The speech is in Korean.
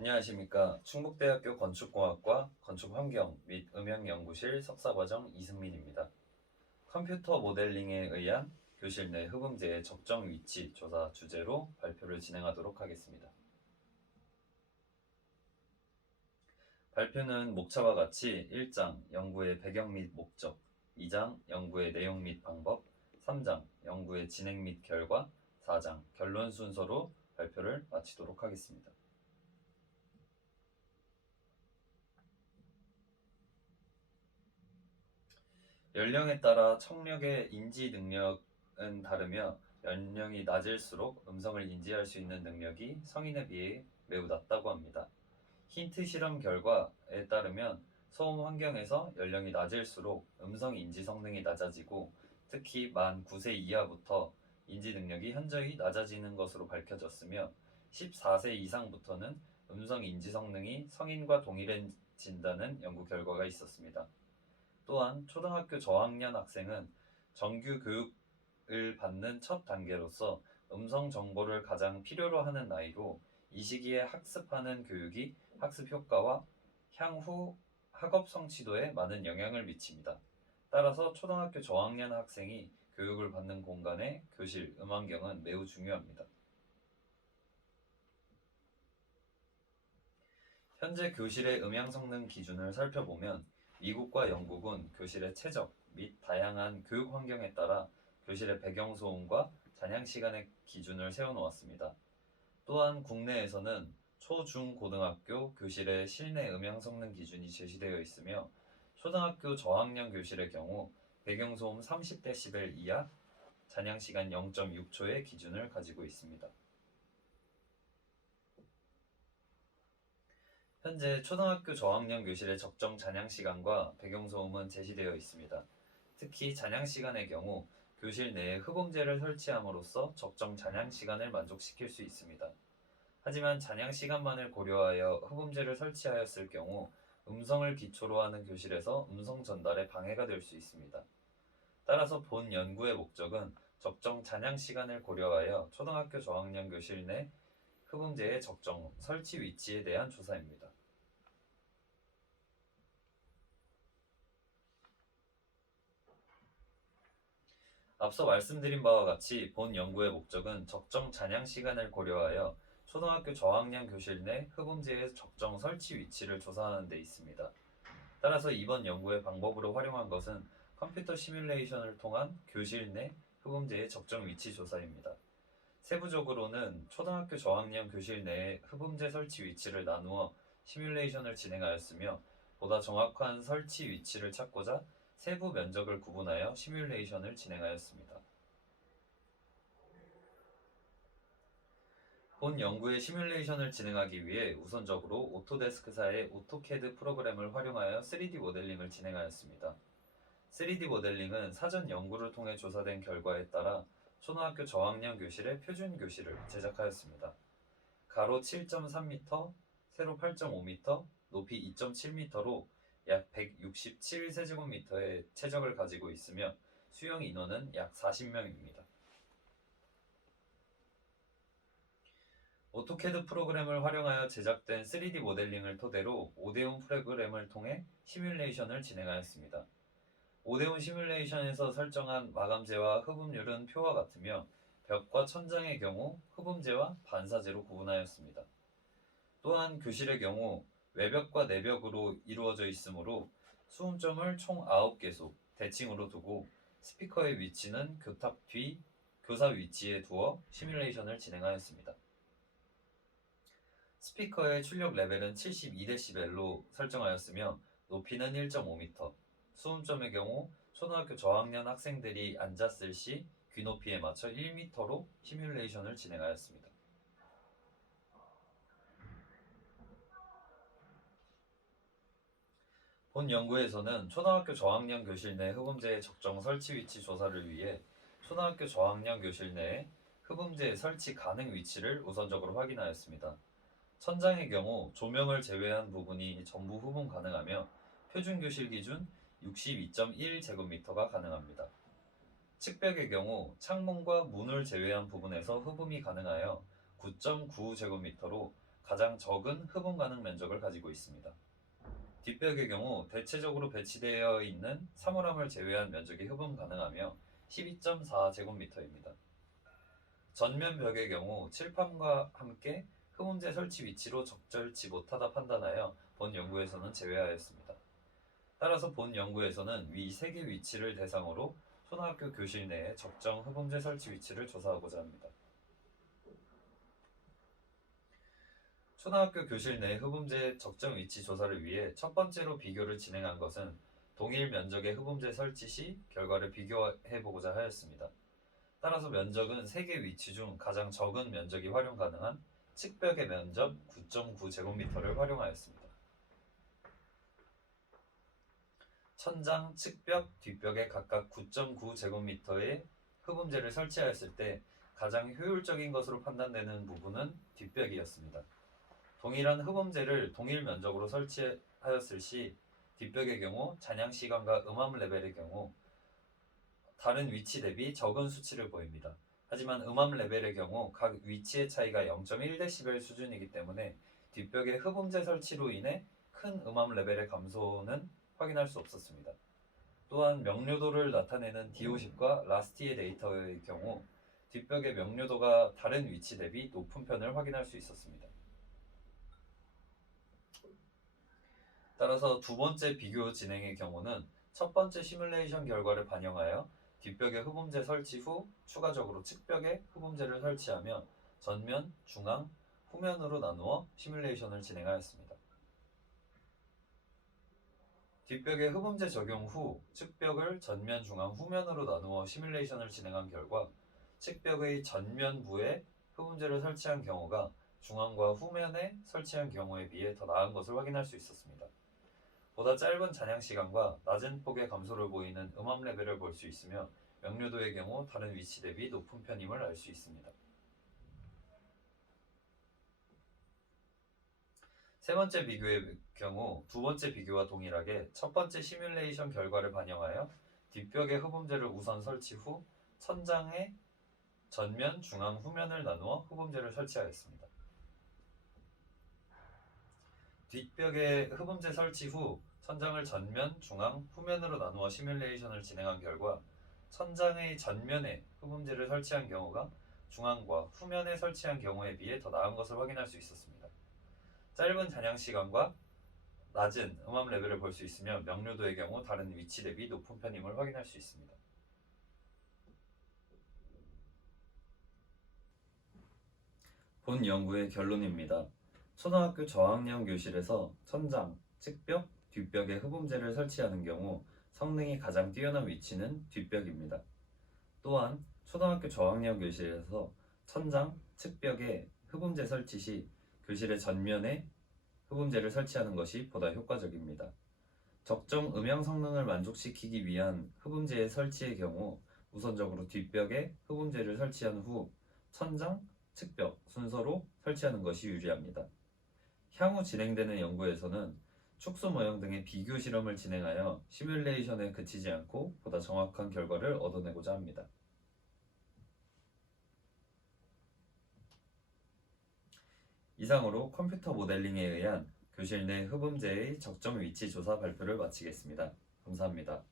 안녕하십니까. 충북대학교 건축공학과 건축환경 및 음향연구실 석사과정 이승민입니다. 컴퓨터 모델링에 의한 교실 내 흡음재의 적정 위치 조사 주제로 발표를 진행하도록 하겠습니다. 발표는 목차와 같이 1장 연구의 배경 및 목적, 2장 연구의 내용 및 방법, 3장 연구의 진행 및 결과, 4장 결론 순서로 발표를 마치도록 하겠습니다. 연령에 따라 청력의 인지 능력은 다르며 연령이 낮을수록 음성을 인지할 수 있는 능력이 성인에 비해 매우 낮다고 합니다. 힌트 실험 결과에 따르면 소음 환경에서 연령이 낮을수록 음성 인지 성능이 낮아지고 특히 만 9세 이하부터 인지 능력이 현저히 낮아지는 것으로 밝혀졌으며 14세 이상부터는 음성 인지 성능이 성인과 동일해진다는 연구 결과가 있었습니다. 또한 초등학교 저학년 학생은 정규 교육을 받는 첫 단계로서 음성 정보를 가장 필요로 하는 나이로 이 시기에 학습하는 교육이 학습 효과와 향후 학업 성취도에 많은 영향을 미칩니다. 따라서 초등학교 저학년 학생이 교육을 받는 공간의 교실, 음환경은 매우 중요합니다. 현재 교실의 음향 성능 기준을 살펴보면 미국과 영국은 교실의 최적 및 다양한 교육 환경에 따라 교실의 배경 소음과 잔향 시간의 기준을 세워놓았습니다. 또한 국내에서는 초, 중, 고등학교 교실의 실내 음향 성능 기준이 제시되어 있으며 초등학교 저학년 교실의 경우 배경 소음 30dB 이하, 잔향 시간 0.6초의 기준을 가지고 있습니다. 현재 초등학교 저학년 교실의 적정 잔향 시간과 배경소음은 제시되어 있습니다. 특히 잔향 시간의 경우 교실 내에 흡음재를 설치함으로써 적정 잔향 시간을 만족시킬 수 있습니다. 하지만 잔향 시간만을 고려하여 흡음재를 설치하였을 경우 음성을 기초로 하는 교실에서 음성 전달에 방해가 될 수 있습니다. 따라서 본 연구의 목적은 적정 잔향 시간을 고려하여 초등학교 저학년 교실 내 흡음재의 적정 설치 위치에 대한 조사입니다. 앞서 말씀드린 바와 같이 본 연구의 목적은 적정 잔향 시간을 고려하여 초등학교 저학년 교실 내 흡음재의 적정 설치 위치를 조사하는 데 있습니다. 따라서 이번 연구의 방법으로 활용한 것은 컴퓨터 시뮬레이션을 통한 교실 내 흡음재의 적정 위치 조사입니다. 세부적으로는 초등학교 저학년 교실 내의 흡음재 설치 위치를 나누어 시뮬레이션을 진행하였으며 보다 정확한 설치 위치를 찾고자 세부 면적을 구분하여 시뮬레이션을 진행하였습니다. 본 연구의 시뮬레이션을 진행하기 위해 우선적으로 오토데스크사의 오토캐드 프로그램을 활용하여 3D 모델링을 진행하였습니다. 3D 모델링은 사전 연구를 통해 조사된 결과에 따라 초등학교 저학년 교실의 표준 교실을 제작하였습니다. 가로 7.3m, 세로 8.5m, 높이 2.7m로 약 167세제곱미터의 채적을 가지고 있으며 수용 인원은 약 40명입니다. 오토캐드 프로그램을 활용하여 제작된 3D 모델링을 토대로 오데온 프로그램을 통해 시뮬레이션을 진행하였습니다. 오데온 시뮬레이션에서 설정한 마감재와 흡음률은 표와 같으며 벽과 천장의 경우 흡음재와 반사재로 구분하였습니다. 또한 교실의 경우 외벽과 내벽으로 이루어져 있으므로 수음점을 총 9개소 대칭으로 두고 스피커의 위치는 교탑 뒤 교사 위치에 두어 시뮬레이션을 진행하였습니다. 스피커의 출력 레벨은 72dB로 설정하였으며 높이는 1.5m, 수음점의 경우 초등학교 저학년 학생들이 앉았을 시 귀높이에 맞춰 1m로 시뮬레이션을 진행하였습니다. 본 연구에서는 초등학교 저학년 교실 내 흡음재의 적정 설치 위치 조사를 위해 초등학교 저학년 교실 내에 흡음재 설치 가능 위치를 우선적으로 확인하였습니다. 천장의 경우 조명을 제외한 부분이 전부 흡음 가능하며 표준 교실 기준 62.1제곱미터가 가능합니다. 측벽의 경우 창문과 문을 제외한 부분에서 흡음이 가능하여 9.9제곱미터로 가장 적은 흡음 가능 면적을 가지고 있습니다. 뒷벽의 경우 대체적으로 배치되어 있는 사물함을 제외한 면적이 흡음 가능하며 12.4제곱미터입니다. 전면 벽의 경우 칠판과 함께 흡음재 설치 위치로 적절치 못하다 판단하여 본 연구에서는 제외하였습니다. 따라서 본 연구에서는 위 3개 위치를 대상으로 초등학교 교실 내에 적정 흡음재 설치 위치를 조사하고자 합니다. 초등학교 교실 내 흡음재 적정 위치 조사를 위해 첫 번째로 비교를 진행한 것은 동일 면적의 흡음재 설치 시 결과를 비교해보고자 하였습니다. 따라서 면적은 3개 위치 중 가장 적은 면적이 활용 가능한 측벽의 면적 9.9제곱미터를 활용하였습니다. 천장, 측벽, 뒷벽에 각각 9.9제곱미터의 흡음재를 설치하였을 때 가장 효율적인 것으로 판단되는 부분은 뒷벽이었습니다. 동일한 흡음재를 동일 면적으로 설치하였을 시 뒷벽의 경우 잔향 시간과 음암 레벨의 경우 다른 위치 대비 적은 수치를 보입니다. 하지만 음암 레벨의 경우 각 위치의 차이가 0.1dB 수준이기 때문에 뒷벽의 흡음재 설치로 인해 큰 음암 레벨의 감소는 확인할 수 없었습니다. 또한 명료도를 나타내는 D50과 라스티의 데이터의 경우 뒷벽의 명료도가 다른 위치 대비 높은 편을 확인할 수 있었습니다. 따라서 두 번째 비교 진행의 경우는 첫 번째 시뮬레이션 결과를 반영하여 뒷벽에 흡음재 설치 후 추가적으로 측벽에 흡음재를 설치하며 전면, 중앙, 후면으로 나누어 시뮬레이션을 진행하였습니다. 뒷벽에 흡음재 적용 후 측벽을 전면, 중앙, 후면으로 나누어 시뮬레이션을 진행한 결과 측벽의 전면부에 흡음재를 설치한 경우가 중앙과 후면에 설치한 경우에 비해 더 나은 것을 확인할 수 있었습니다. 보다 짧은 잔향 시간과 낮은 폭의 감소를 보이는 음암 레벨을 볼 수 있으며 명료도의 경우 다른 위치 대비 높은 편임을 알 수 있습니다. 세 번째 비교의 경우 두 번째 비교와 동일하게 첫 번째 시뮬레이션 결과를 반영하여 뒷벽에 흡음재를 우선 설치 후 천장에 전면, 중앙, 후면을 나누어 흡음재를 설치하였습니다. 뒷벽에 흡음재 설치 후 천장을 전면, 중앙, 후면으로 나누어 시뮬레이션을 진행한 결과 천장의 전면에 흡음재를 설치한 경우가 중앙과 후면에 설치한 경우에 비해 더 나은 것을 확인할 수 있었습니다. 짧은 잔향 시간과 낮은 음암 레벨을 볼 수 있으며 명료도의 경우 다른 위치 대비 높은 편임을 확인할 수 있습니다. 본 연구의 결론입니다. 초등학교 저학년 교실에서 천장, 측벽, 뒷벽에 흡음재를 설치하는 경우 성능이 가장 뛰어난 위치는 뒷벽입니다. 또한 초등학교 저학년 교실에서 천장, 측벽에 흡음재 설치 시 교실의 전면에 흡음재를 설치하는 것이 보다 효과적입니다. 적정 음향 성능을 만족시키기 위한 흡음재 설치의 경우 우선적으로 뒷벽에 흡음재를 설치한 후 천장, 측벽 순서로 설치하는 것이 유리합니다. 향후 진행되는 연구에서는 축소 모형 등의 비교 실험을 진행하여 시뮬레이션에 그치지 않고 보다 정확한 결과를 얻어내고자 합니다. 이상으로 컴퓨터 모델링에 의한 교실 내 흡음재의 적정 위치 조사 발표를 마치겠습니다. 감사합니다.